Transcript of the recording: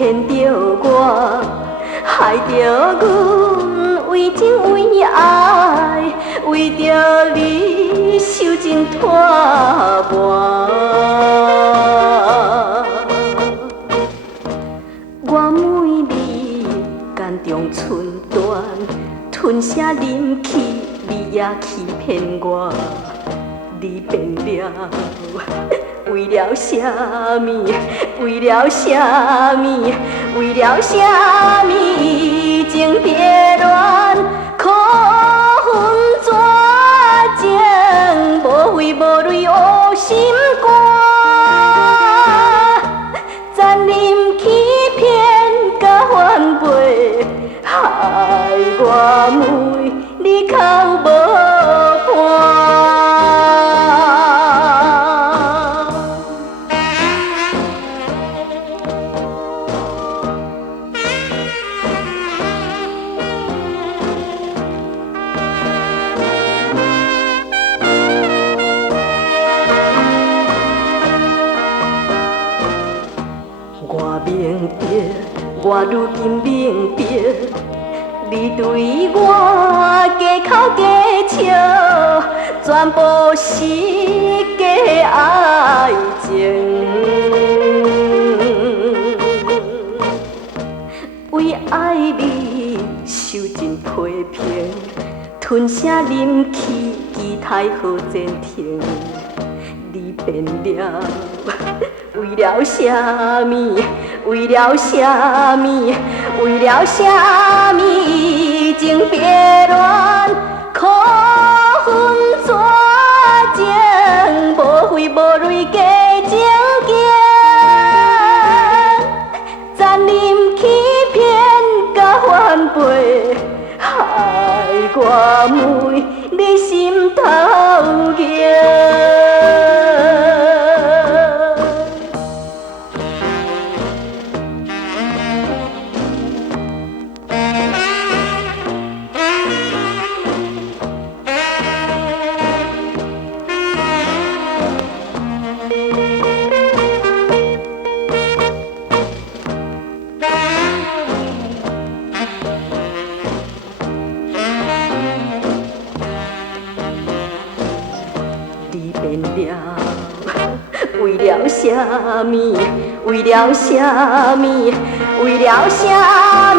骗着我，害着阮为情为爱，为着你受尽拖磨。我每日间中寸断，吞下忍气，你也欺骗我。你变了，为了啥物？为了啥物？为了啥物？情别恋，苦恨绝情，无悔无泪黑心肝，残忍欺骗甲反背，害我每日口无伴。我如今明白，你对我假口假笑，全部是假爱情。为爱你受尽批评，吞下忍气，期待好前程。你变了，为了啥物？为了啥物？为了啥物？情别恋，苦恨绝情，无悔无泪假情行，残忍欺骗甲反背，害我每日心头痒。为了啥物？为了啥物？为了啥物？